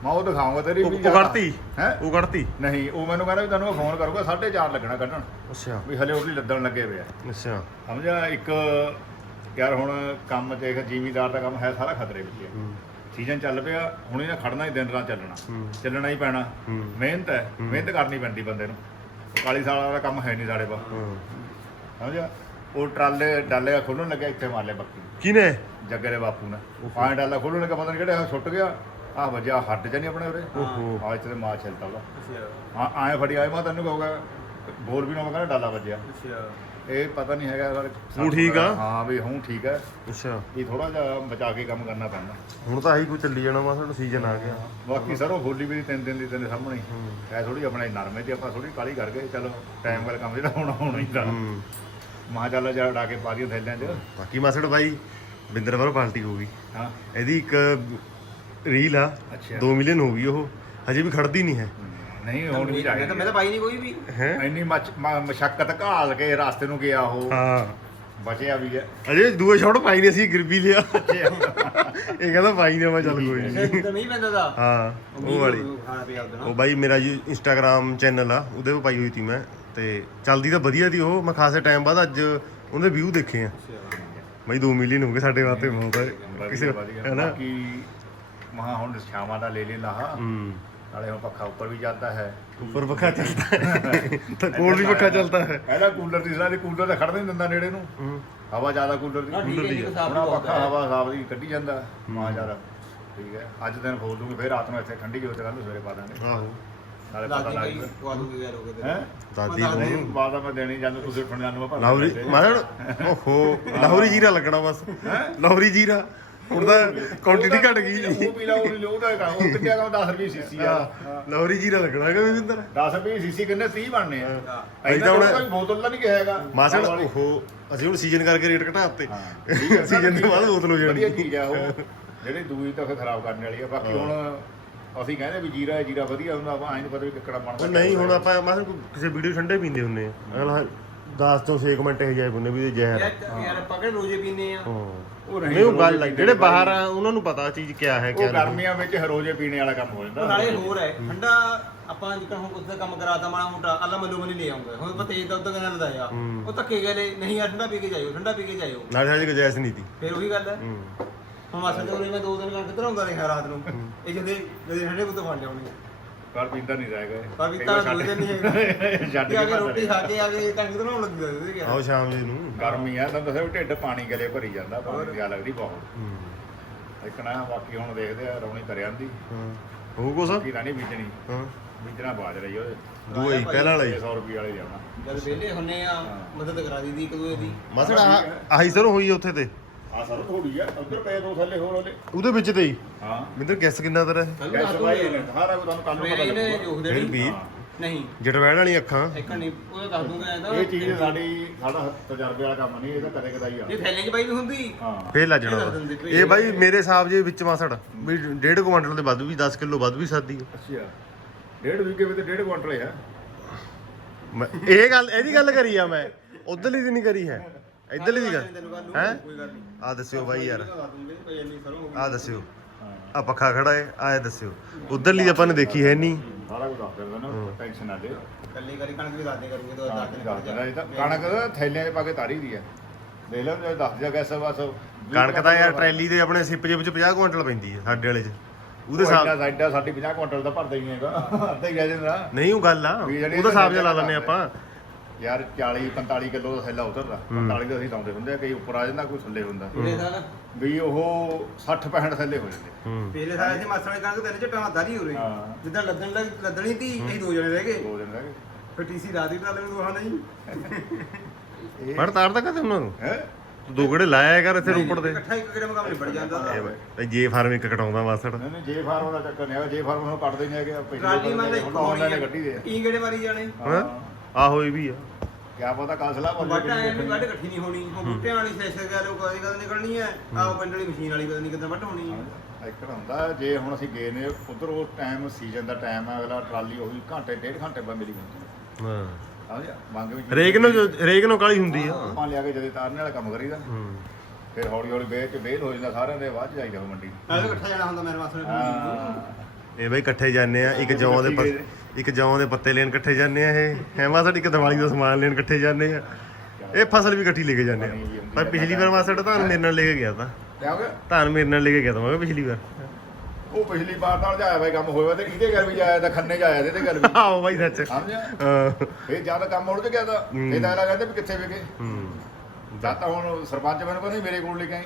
Speaker 3: ਮੈਂ ਉਹ ਦਿਖਾਉਂਗਾ ਤੇਰੀ ਵੀ
Speaker 1: ਉਹ ਕੱਢਤੀ
Speaker 3: ਹੈ?
Speaker 1: ਉਹ ਕੱਢਤੀ
Speaker 3: ਨਹੀਂ ਉਹ ਮੈਨੂੰ ਕਹਿੰਦਾ ਵੀ ਤੁਹਾਨੂੰ ਫੋਨ ਕਰੂਗਾ 4:30 ਲੱਗਣਾ ਕੱਢਣ।
Speaker 1: ਅੱਛਾ।
Speaker 3: ਵੀ ਹਲੇ ਉਹਦੀ ਲੱਦਣ ਲੱਗੇ ਪਿਆ
Speaker 1: ਅੱਛਾ।
Speaker 3: ਸਮਝਿਆ? ਇੱਕ ਯਾਰ ਹੁਣ ਕੰਮ ਦੇਖ ਜ਼ਿਮੀਦਾਰ ਦਾ ਕੰਮ ਹੈ ਸਾਰਾ ਖਤਰੇ ਵਿੱਚ ਹੈ। ਸੀਜ਼ਨ ਚੱਲ ਪਿਆ ਹੁਣ ਇਹਨੇ ਖੜਨਾ ਹੀ ਦਿਨ ਰਾਤ ਚੱਲਣਾ। ਚੱਲਣਾ ਹੀ ਪੈਣਾ। ਮਿਹਨਤ ਹੈ ਮਿਹਨਤ ਕਰਨੀ ਪੈਂਦੀ ਬੰਦੇ ਨੂੰ। ਕਾਲੀ ਸਾਲਾ ਦਾ ਕੰਮ ਹੈ ਨਹੀਂ ਸਾਡੇ ਪਾ
Speaker 1: ਹਾਂ।
Speaker 3: ਸਮਝਿਆ? ਉਹ ਟਰਾਲੇ ਡਾਲੇ ਖੋਲਣ ਲੱਗਿਆ ਇੱਥੇ ਮਾਰ ਲਿਆ ਬੱਕੀ।
Speaker 1: ਕਿਨੇ
Speaker 3: ਜੱਗੇ ਦੇ ਬਾਪੂ ਨੇ। ਆਹ ਡਾਲਾ ਖੋਲਣ ਲੱਗਾ ਪਤਾ ਨਹੀਂ ਕਿਹੜੇ ਛੁੱਟ ਗਿਆ। ਆ ਵੱਜਿਆ ਹੱਡ ਚ ਨਹੀਂ ਆਪਣੇ ਉਰੇ। ਆ ਇੱਥੇ ਮਾਰ ਛਿਲਤਾ ਉਹਦਾ ਆ ਆਏ ਫੜੀ ਆਏ ਮੈਂ ਤੈਨੂੰ ਕਹੂਗਾ ਬੋਲ ਵੀ ਨਾ ਮੈਂ ਕਹਿੰਦਾ ਡਾਲਾ ਵੱਜਿਆ। ਇਹ ਪਤਾ ਨਹੀਂ ਹੈਗਾ ਯਾਰ
Speaker 1: ਤੂੰ ਠੀਕ ਆ?
Speaker 3: ਹਾਂ। ਵੀ ਹੂੰ ਠੀਕ ਹੈ।
Speaker 1: ਅੱਛਾ।
Speaker 3: ਇਹ ਥੋੜਾ ਜਿਹਾ ਬਚਾ ਕੇ ਕੰਮ ਕਰਨਾ ਪੈਂਦਾ।
Speaker 1: ਹੁਣ ਤਾਂ ਆਹੀ ਕੋਈ ਚੱਲੀ ਜਾਣਾ ਮਾਸੜ ਸੀਜ਼ਨ ਆ ਗਿਆ।
Speaker 3: ਬਾਕੀ ਸਰੋਂ ਹੋਲੀ ਵੀ ਤਿੰਨ ਦਿਨ ਦੀ ਤੇਰੇ ਸਾਹਮਣੇ ਐ ਥੋੜੀ ਆਪਣਾ ਨਰਮੇ ਤੇ ਆਪਾਂ ਥੋੜੀ ਕਾਲੀ ਕਰ ਗਏ। ਚਲੋ ਟਾਈਮ ਵਾਲਾ ਕੰਮ ਜਿਹੜਾ ਹੋਣਾ ਹੋਣਾ ਹੀ ਦਾ
Speaker 1: ਹੂੰ।
Speaker 3: ਮਾਂ ਚੱਲ ਜਾ ਉਡਾ ਕੇ ਪਾ ਦਿਓ ਥੈਲਿਆਂ 'ਚ।
Speaker 1: ਬਾਕੀ ਮਾਸੜ ਬਾਈ ਬਿੰਦਰ ਵੱਲੋਂ ਪਾਰਟੀ ਹੋ ਗਈ।
Speaker 3: ਹਾਂ।
Speaker 1: ਇਹਦੀ ਇੱਕ ਰੀਲ ਆ
Speaker 3: ਅੱਛਾ।
Speaker 1: 2 ਮਿਲੀਅਨ ਹੋ ਗਈ ਉਹ। ਹਜੇ ਵੀ ਖੜਦੀ ਨਹੀਂ ਹੈ।
Speaker 3: ਨਹੀਂ ਹੋਣੀ
Speaker 2: ਮੈਂ ਤਾਂ ਮੈਂ ਤਾਂ ਪਾਈ ਨਹੀਂ ਕੋਈ ਵੀ।
Speaker 1: ਹੈ?
Speaker 3: ਇੰਨੀ ਮਸ਼ੱਕਤ ਘਾਲ ਕੇ ਰਾਸਤੇ ਨੂੰ ਗਿਆ ਉਹ।
Speaker 1: ਹਾਂ।
Speaker 3: ਬਚਿਆ ਵੀ ਹੈ।
Speaker 1: ਅਜੇ ਦੂਏ ਸ਼ਾਟ ਪਾਈ ਨਹੀਂ ਸੀ ਗਿਰਬੀ ਲਿਆ। ਇਹ ਕਹਿੰਦਾ ਪਾਈ ਨੇ ਮੈਂ ਚੱਲ ਕੋਈ ਨਹੀਂ।
Speaker 2: ਤਾਂ ਨਹੀਂ ਪੈਂਦਾ ਦਾ
Speaker 1: ਹਾਂ ਉਹ ਵਾਲੀ।
Speaker 2: ਖਾਣਾ ਪਿਆ ਉਹਦਾ
Speaker 1: ਉਹ ਬਾਈ ਮੇਰਾ ਜੀ ਇੰਸਟਾਗ੍ਰam ਚੈਨਲ ਆ ਉਹਦੇ 'ਤੇ ਪਾਈ ਹੋਈ ਤੀ ਮੈਂ। ਤੇ ਚੱਲਦੀ ਤਾਂ ਵਧੀਆ ਦੀ ਉਹ ਮੈਂ ਖਾਸੇ ਟਾਈਮ ਬਾਅਦ ਅੱਜ ਉਹਦੇ ਵਿਊ ਦੇਖੇ ਆ। ਬਾਈ 2 ਮਿਲੀਅਨ ਹੋ ਗਏ ਸਾਡੇ ਵਾਸਤੇ ਬਹੁਤ ਹੈ ਕਿਸੇ
Speaker 3: ਵਧੀਆ।
Speaker 1: ਹੈ ਨਾ?
Speaker 3: ਬਾਕੀ ਮਹਾ ਹੁਣ ਛਾਵਾਂ ਦਾ ਲੈ ਲੈ ਲਾਹਾ
Speaker 1: ਹੂੰ।
Speaker 3: ਨਾਲੇ ਹੁਣ ਪੱਖਾ ਉੱਪਰ ਵੀ ਜਾਂਦਾ ਹੈ।
Speaker 1: ਉੱਪਰ ਪੱਖਾ ਚੱਲਦਾ ਹੈ। ਤਾਂ ਕੋਲ ਵੀ ਪੱਖਾ ਚੱਲਦਾ ਹੈ।
Speaker 3: ਪਹਿਲਾਂ ਕੂਲਰ ਦੀ ਸਲਾਹ ਦੀ ਕੂਲਰ ਤਾਂ ਖੜਦੇ ਨਹੀਂ ਦਿੰਦਾ ਨੇੜੇ ਨੂੰ।
Speaker 1: ਹੂੰ।
Speaker 3: ਹਵਾ ਜ਼ਿਆਦਾ ਕੂਲਰ ਦੀ।
Speaker 2: ਸਾਫ਼
Speaker 3: ਆਹ
Speaker 2: ਬਹੁਤ
Speaker 3: ਪੱਖਾ ਹਵਾ ਸਾਫ਼ ਦੀ ਕੱਢੀ ਜਾਂਦਾ ਮਾਂ ਜ਼ਿਆਦਾ। ਠੀਕ ਹੈ। ਅੱਜ ਦਿਨ ਖੋਲ ਦੂੰਗੇ ਫਿਰ ਰਾਤ ਨੂੰ ਇੱਥੇ ਠੰਡੀ ਹੋ ਤੇ ਕੱਲ ਸਵੇਰੇ ਪਾ ਦਾਂਗੇ।
Speaker 1: ਆਹੋ।
Speaker 3: ਨਾਲੇ ਪਤਾ ਲੱਗ
Speaker 2: ਕਈ
Speaker 3: ਜੂਗਾ
Speaker 2: ਖਵਾ ਦੂਗੀ ਯਾਰ ਹੋ ਕੇ
Speaker 3: ਹੈ?
Speaker 1: ਦਾਦੀ ਨੂੰ
Speaker 3: ਬਾਅਦ ਮੈਂ ਦੇਣੀ ਜਾਂਦੇ ਤੁਸੀਂ ਉੱਠਣ ਜਾਂਦੇ ਮੈਂ
Speaker 1: ਲਾਹੌਰੀ ਮਾਰਨ ਓਹੋ ਲਾਹੌਰੀ ਜੀਰਾ ਲੱਗਣਾ ਬਸ। ਲਾਹੌਰੀ ਜੀਰਾ। ਹੁਣ ਤਾਂ ਕੁਆਂਟੀਟੀ ਘਟ ਗਈ
Speaker 3: ਉਹ ਪੀ ਲਾ ਉਹ ਨਹੀਂ ਉਹਦਾ ਹੈਗਾ ਉਹ ਕਿੰਨੇ ਦਾ 10 ਰੁਪਏ ਸੀਸੀ ਆ।
Speaker 1: ਲਾਹੌਰੀ ਜੀਰਾ ਲੱਗਣਾ ਹੈਗਾ ਵਿੰਦਰ
Speaker 3: 10 ਰੁਪਏ ਸੀਸੀ ਕਿੰਨੇ? 30 ਬਣਨੇ ਆ। ਐਦਾਂ
Speaker 1: ਤਾਂ
Speaker 3: ਹੁਣ ਬੋਤਲ ਤਾਂ ਨਹੀਂ ਕਿਹਾ ਹੈਗਾ।
Speaker 1: ਮਾਸੜ। ਓਹੋ ਅਸੀਂ ਹੁਣ ਸੀਜ਼ਨ ਕਰਕੇ ਰੇਟ ਘਟਾਤੇ। ਸੀਜ਼ਨ ਤੋਂ ਬਾਅਦ ਬੋਤਲ ਹੋ ਜਾਣੀ।
Speaker 3: ਵਧੀਆ ਚੀਜ਼ ਆ ਉਹ। ਜਿਹੜੀ ਦੂਈ ਤਾਂ ਫਿਰ ਖਰਾਬ ਕਰਨ ਵਾਲੀ ਆ। ਬਾਕੀ ਹੁਣ ਅਸੀਂ ਕਹਿੰਦੇ ਵੀ ਜੀਰਾ ਹੈ ਜੀਰਾ ਵਧੀਆ ਹੁੰਦਾ। ਆਪਾਂ ਐਂ ਨਹੀਂ ਪਤਾ ਵੀ ਕਿੱਕੜਾ ਬਣਦਾ।
Speaker 1: ਉਹ ਨਹੀਂ ਹੁਣ ਆਪਾਂ ਮਾਸੜ ਕਿਸੇ ਵੀਡੀਓ ਠੰਡੇ ਪੀਂਦੇ ਹੁੰਨੇ ਆ। ਅਗਲਾ 10 ਤੋਂ 6 ਮਿੰਟ ਇਹ ਜਾਏ ਬੰਨੇ ਵੀ ਇਹ ਜ਼ਹਿਰ ਆ।
Speaker 2: ਯਾਰ ਯਾਰ ਆਪਾਂ ਕਿਹੜੇ ਰੋਜ਼ੇ ਪੀਨੇ ਆ?
Speaker 1: ਹਾਂ।
Speaker 3: ਉਹ
Speaker 1: ਨਹੀਂ ਉਹ ਗੱਲ ਲੱਗ ਜਿਹੜੇ ਬਾਹਰ ਆ ਉਹਨਾਂ ਨੂੰ ਪਤਾ ਚੀਜ਼ ਕਿਆ ਹੈ
Speaker 3: ਉਹ
Speaker 1: ਕਿਆ ਨਹੀਂ।
Speaker 3: ਗਰਮੀਆਂ ਵਿੱਚ ਹਰੋਜੇ ਪੀਣੇ ਵਾਲਾ ਕੰਮ ਹੋ
Speaker 2: ਉਹ
Speaker 3: ਜਾਂਦਾ
Speaker 2: ਨਾਲੇ ਹੋਰ ਹੈ ਠੰਡਾ ਆਪਾਂ ਜਿੱਕਣ ਹੁਣ ਕੁਝ ਦਾ ਕੰਮ ਕਰਾਤਾ ਮਾੜਾ ਮੋਟਾ ਅੱਲਾ ਮੱਲੂ ਮਨੀ ਲੈ ਆਉਂਗਾ ਹੁਣ ਆਪਾਂ ਤੇਜ਼ ਦਾ ਉਦੋਂ ਕਹਿੰਦਾ ਲਦਾਇਆ
Speaker 1: ਹੂੰ।
Speaker 2: ਉਹ ਧੱਕੇ ਗਏ ਨਹੀਂ ਯਾਰ ਠੰਡਾ ਪੀ ਕੇ ਜਾਇਓ ਠੰਡਾ ਪੀ ਕੇ ਜਾਇਓ।
Speaker 1: ਨਾਲੇ ਸਾਡੀ ਗੁਜਾਇਸ਼ ਨਹੀਂ ਤੀ
Speaker 2: ਫਿਰ ਉਹੀ ਗੱਲ ਹੈ।
Speaker 1: ਹੂੰ।
Speaker 2: ਹੁਣ ਮਾਸਾ ਉਰੇ ਮੈਂ ਦੋ ਦਿਨ ਕਣਕ ਧਰਾਉਂਦਾ ਰਿਹਾ ਰਾਤ ਨੂੰ। ਇਹ ਜਦੇ ਜਦੇ ਠੰਡੇ ਕੁੱਤੇ ਫੜ ਲਿਆਉਣੇ
Speaker 3: ਪਰ ਪੀਂਦਾ ਨਹੀਂ ਰਹੇਗਾ
Speaker 2: ਪਰ ਵੀ ਤਾਂ ਦੂਜੇ ਨਹੀਂ ਹੈਗਾ।
Speaker 3: ਛੱਡ
Speaker 2: ਕਿ
Speaker 3: ਕੇ
Speaker 2: ਕੇ ਰੋਟੀ
Speaker 3: ਰਿਹਾ।
Speaker 2: ਖਾ ਕੇ ਆ ਕੇ ਕਣਕ ਧਰਾਉਣ ਲੱਗੀ ਜਾਂਦੇ ਸੀ
Speaker 1: ਆਓ ਸ਼ਾਮ ਜੀ ਨੂੰ।
Speaker 3: ਗਰਮੀ ਆ ਤਾਂ ਦੱਸਿਆ ਵੀ ਢਿੱਡ ਪਾਣੀ ਗਲੇ ਭਰੀ ਜਾਂਦਾ ਪਾਣੀ ਦੀ ਲੱਗਦੀ ਬਹੁਤ।
Speaker 1: ਹੂੰ।
Speaker 3: ਇਕਣਾ ਬਾਕੀ ਹੁਣ ਦੇਖਦੇ ਆ ਰੌਣੀ ਕਰਿਆਂ ਦੀ
Speaker 1: ਹਾਂ। ਹੋ ਕੁਛ?
Speaker 3: ਕੀ ਨਹੀਂ ਬੀਜਣੀ।
Speaker 1: ਹਾਂ।
Speaker 3: ਬੀਜਣਾ ਬਾਜ ਰਹੀ ਉਹਦੇ
Speaker 1: ਹੀ ਪਹਿਲਾਂ ਵਾਲਾ ਹੀ।
Speaker 3: 600 ਰੁਪਏ ਵਾਲੇ ਜਾਣਾ
Speaker 2: ਜਦ ਵਿਹਲੇ ਹੁੰਨੇ ਆ ਮਦਦ ਕਰਾ ਦੀ ਦੀ ਇੱਕ ਦੂਏ ਦੀ।
Speaker 1: ਮਸੜ ਆਹੀ ਸਰ ਹੋਈ ਆ ਉੱਥੇ ਤੇ।
Speaker 3: ਆ ਸਰ ਥੋੜੀ ਆ ਉਧਰ ਪਏ ਦੋ ਥੱਲੇ ਹੋਰ ਉਹਦੇ
Speaker 1: ਉਹਦੇ ਵਿੱਚ ਤੇ ਹੀ?
Speaker 3: ਹਾਂ।
Speaker 1: ਮਿੰਦਰ ਗੈਸ ਕਿੰਨਾ ਤੇਰਾ ਹੈ
Speaker 3: ਗੈਸ ਨੂੰ ਸਾਰਾ ਕੁਝ ਤੁਹਾਨੂੰ ਕੱਲ ਨੂੰ ਪਤਾ
Speaker 2: ਇਹਨੇ
Speaker 3: ਲੱਗੂਗਾ।
Speaker 2: ਜੋਖ
Speaker 1: ਫਿਰ
Speaker 2: ਦੇਣੀ
Speaker 1: ਵੀ
Speaker 2: ਨਹੀਂ।
Speaker 1: ਜਟਵੈਣ ਵਾਲੀ ਅੱਖਾਂ।
Speaker 2: ਇੱਕ ਨਹੀਂ ਉਹ ਦੱਸ ਦੂੰਗਾ ਇਹਦਾ।
Speaker 3: ਇਹ ਚੀਜ਼ ਸਾਡੀ ਸਾਡਾ ਤਜਰਬੇ ਵਾਲਾ ਕੰਮ ਨਹੀਂ ਇਹ ਤਾਂ ਕਦੇ ਕਦਾਈ ਆ।
Speaker 2: ਇਹ 'ਚ ਬਾਈ ਵੀ ਹੁੰਦੀ।
Speaker 3: ਹਾਂ।
Speaker 1: ਫੇਰ ਲੱਜਣਾ ਇਹ ਬਾਈ ਮੇਰੇ ਹਿਸਾਬ ਜੇ ਵਿੱਚ ਮਾਸੜ ਵੀ ਡੇਢ ਕੁਆਂਟਲ ਦੇ ਵੱਧ ਵੀ 10 ਕਿਲੋ ਵੱਧ ਵੀ ਸਕਦੀ ਹੈ
Speaker 3: ਅੱਛਾ। ਡੇਢ ਵੀਗੇ ਵਿੱਚ ਡੇਢ ਕੁਆਂਟਲ ਹੈ
Speaker 1: ਮੈਂ ਇਹ ਗੱਲ ਇਹਦੀ ਗੱਲ ਕਰੀ ਆ ਮੈਂ। ਉਧਰਲੀ ਦੀ ਨਹੀਂ ਕਰੀ ਹੈ। ਇਧਰਲੀ ਦੀ ਗੱਲ ਹੈ?
Speaker 2: ਕੋਈ ਗੱਲ ਨਹੀਂ।
Speaker 1: ਆ ਦੱਸਿਓ ਬਾਈ ਯਾਰ। ਆ ਦੱਸਿਓ। ਆ ਪੱਖਾ ਖੜਾ ਹੈ ਆ ਇਹ ਦੱਸਿਓ। ਉਧਰਲੀ ਆਪਾਂ ਨੇ ਦੇਖੀ ਹੈ ਨਹੀਂ।
Speaker 3: ਸਾਰਾ ਕੁਝ ਦੱਸ ਦਿੰਦਾ ਨਾ ਟੈਨਸ਼ਨ ਨਾ ਲੈ
Speaker 2: ਗਈ ਕੱਲੀ ਕਰੀ ਕਣਕ ਵੀ ਦੱਸਦੇ ਕਰੂਗੇ ਦੋ ਦੱਸ ਦਿਨ
Speaker 3: ਦੱਸ ਦਿੰਦਾ ਇਹ ਤਾਂ ਕਣਕ ਥੈਲਿਆਂ 'ਚ ਪਾ ਕੇ ਤਾਰੀ ਦੀ ਆ ਦੇਖ ਲਓ ਜੇ ਦੱਸ ਜਾ ਗੈਸ ਬਸ
Speaker 1: ਕਣਕ ਤਾਂ ਯਾਰ ਟਰੈਲੀ ਦੇ ਆਪਣੇ ਸਿੱਪ ਜੇ ਵਿੱਚ 50 ਕੁਆਂਟਲ ਪੈਂਦੀ ਹੈ ਸਾਡੇ ਵਾਲੇ 'ਚ। ਉਹਦੇ ਹਿਸਾਬ
Speaker 3: ਸਾਡਾ ਸਾਡੀ 50 ਕੁਆਂਟਲ ਦਾ ਭਰਦਾ ਹੀ ਨਹੀਂ ਹੈਗਾ। ਅੱਧਾ ਹੀ ਰਹਿ ਜਾਂਦਾ।
Speaker 1: ਨਹੀਂ ਉਹ ਗੱਲ ਆ। ਉਹਦਾ ਹਿਸਾਬ ਜਿਹਾ ਲਾ ਲੈਂਦੇ। ਆਪਾਂ।
Speaker 3: ਯਾਰ 40 45 ਕਿਲੋ ਦਾ ਥੈਲਾ ਉਤਰਦਾ 45 ਦਾ ਅਸੀਂ ਲਾਉਂਦੇ ਹੁੰਦੇ ਆ ਕਈ ਉੱਪਰ ਆ ਜਾਂਦਾ ਕੋਈ ਥੱਲੇ ਹੁੰਦਾ।
Speaker 2: ਪਿਛਲੇ ਸਾਲ
Speaker 3: ਵੀ ਉਹ 60 65 ਥੱਲੇ ਹੋ ਜਾਂਦੇ।
Speaker 1: ਹੂੰ।
Speaker 2: ਪਿਛਲੇ ਸਾਲ ਅਸੀਂ ਮਾਸਾ ਵਾਲੀ ਕਣਕ ਤਿੰਨ ਝੱਟਾਂ ਦਾਰੀ ਹੋ ਰਹੀ
Speaker 3: ਹਾਂ।
Speaker 2: ਜਿੱਦਾਂ ਲੱਦਣ ਲੱਗ ਲੱਦਣੀ ਤੀ ਅਸੀਂ ਦੋ ਜਣੇ ਰਹਿ ਗਏ।
Speaker 3: ਦੋ ਦਿਨ ਰਹਿ
Speaker 2: ਫਿਰ ਟੀਸੀ ਰਾਤ ਹੀ ਨਾਲ ਨੂੰ ਦੋਹਾਂ ਨਹੀਂ।
Speaker 3: ਗਏ
Speaker 1: ਪਰ ਤਾਰ ਤਾਂ ਕਦੇ ਉਹਨਾਂ ਨੂੰ?
Speaker 3: ਹੈ?
Speaker 1: ਤੂੰ ਦੋ ਗੜੇ ਲਾਇਆ ਕਰ ਇੱਥੇ ਰੋਪੜ ਦੇ।
Speaker 2: ਇਕੱਠਾ ਇੱਕ ਕਿਹੜੇ ਮੁਕਾਮ ਨਿਬੜ ਜਾਂਦਾ
Speaker 1: ਇਹ ਬਾਈ, ਤੇ ਜੇ ਫਾਰਮ ਇੱਕ ਕਟਾਉਂਦਾ ਮਾਸੜ।
Speaker 3: ਨਹੀਂ ਨਹੀਂ ਜੇ ਫਾਰਮ ਦਾ ਚੱਕਰ ਨਹੀਂ ਹੈਗਾ ਜੇ ਫਾਰਮ ਨੂੰ ਕੱਢਦੇ ਨਹੀਂ ਹੈਗੇ ਪਿਛਲੇ
Speaker 2: ਟਰਾਲੀ ਮੰਨ ਲੈ
Speaker 3: ਹੁਣ ਤਾਂ ਆਨਲਾਈਨ ਗੱਡੀ ਦੇ ਆ।
Speaker 2: ਕੀ ਕਿਹੜੇ ਮਾਰੀ ਜਾਣੇ।
Speaker 1: ਹਾਂ। ਆਹੋ ਇਹ ਵੀ ਆ।
Speaker 3: ਕਿਆ ਪਤਾ ਕਾਸਲਾ ਬੋਲ
Speaker 2: ਵੱਟ ਆਏ ਨੂੰ ਵੱਟ ਇਕੱਠੀ ਨਹੀਂ ਹੋਣੀ। ਉਹ ਬੂਟਿਆਂ ਵਾਲੀ ਸੈਸ਼ਨ ਗਿਆ ਲੋਕ ਕਦੀ ਕਦ ਨਿਕਲਣੀ ਹੈ। ਆਹ ਪਿੰਡ ਵਾਲੀ ਮਸ਼ੀਨ ਵਾਲੀ ਪਤਾ ਨਹੀਂ ਕਿੱਦਾਂ ਵੱਟ ਹੋਣੀ ਹੈ
Speaker 3: ਇੱਕ ਹੁੰਦਾ ਜੇ ਹੁਣ ਅਸੀਂ ਗਏ ਨੇ ਉਧਰ ਉਹ ਟਾਈਮ ਸੀਜ਼ਨ ਦਾ ਟਾਈਮ ਹੈ ਅਗਲਾ ਟਰਾਲੀ ਉਹੀ ਘੰਟੇ ਡੇਢ ਘੰਟੇ ਬਾਅਦ ਮਿਲੀ ਹੁੰਦੀ
Speaker 1: ਹਾਂ।
Speaker 3: ਸਮਝਿਆ ਮੰਗ ਵਿੱਚ
Speaker 1: ਰੇਗ ਨੂੰ ਰੇਗ ਨੂੰ ਕਾਲੀ ਹੁੰਦੀ ਆ।
Speaker 3: ਆਪਾਂ ਲਿਆ ਕੇ ਜਦੇ ਤਾਰਨੇ ਵਾਲਾ ਕੰਮ ਕਰੀਦਾ।
Speaker 1: ਹੂੰ।
Speaker 3: ਫਿਰ ਹੌਲੀ ਹੌਲੀ ਵੇਚ ਵੇਲ ਹੋ ਜਾਂਦਾ ਸਾਰਿਆਂ ਦੇ ਬਾਅਦ ਚ ਜਾਈਦਾ ਉਹ ਮੰਡੀ।
Speaker 2: ਇਕੱਠਾ ਜਾਣਾ ਹੁੰਦਾ ਮੇਰੇ ਵਾਸਤੇ।
Speaker 3: ਹਾਂ।
Speaker 1: ਇਹ ਬਈ ਇਕੱਠੇ ਜਾਂਦੇ ਆ ਇੱਕ ਜੌਂ ਦੇ ਪੱਤੇ ਇੱਕ ਜੌਂ ਦੇ ਪੱਤੇ ਲੈਣ ਇਕੱਠੇ ਜਾਂਦੇ ਆ ਇਹ। ਹੈਵਾ ਸਾਡੀ ਇੱਕ ਦੀਵਾਲੀ ਦਾ ਸਮਾਨ ਲੈਣ ਇਕੱਠੇ ਜਾਂਦੇ ਆ। ਇਹ ਫਸਲ ਵੀ ਇਕੱਠੀ ਲੈ ਕੇ ਜਾਂਦੇ ਆ। ਪਰ ਪਿਛਲੀ ਵਾਰ ਮਾਸੜ ਧਾਨ ਮੇਰੇ ਨਾਲ ਲੈ ਕੇ ਗਿਆ ਤਾਂ। ਧਾਨ ਮੇਰੇ ਨਾਲ ਲੈ ਕੇ ਗਿਆ ਤਾਂ ਮੈਂ ਕਿਹਾ ਪਿਛਲੀ ਵਾਰ।
Speaker 3: ਉਹ ਪਿਛਲੀ ਵਾਰ ਨਾਲ ਜਾਇਆ ਬਾਈ ਕੰਮ ਹੋਇਆ ਤੇ ਇਹਦੇ ਘਰ ਵੀ ਜਾਇਆ ਤਾਂ ਖੰਨੇ ਜਾਇਆ ਤੇ ਇਹਦੇ ਘਰ ਵੀ।
Speaker 1: ਆਓ ਬਾਈ ਸੱਚ। ਹਾਂ।
Speaker 3: ਇਹ ਜ਼ਿਆਦਾ ਕੰਮ ਉੜ ਗਿਆ ਤਾਂ ਇਹ ਤਾਂ ਕਹਿੰਦੇ ਵੀ ਕਿੱਥੇ ਵਿਗੇ
Speaker 1: ਹੂੰ।
Speaker 3: ਜਾਂ ਤਾਂ ਹੁਣ ਸਰਪੰਚ ਮੈਨੂੰ ਕਹਿੰਦੇ ਮੇਰੇ ਕੋਲ ਲੈ ਕੇ ਆਈ।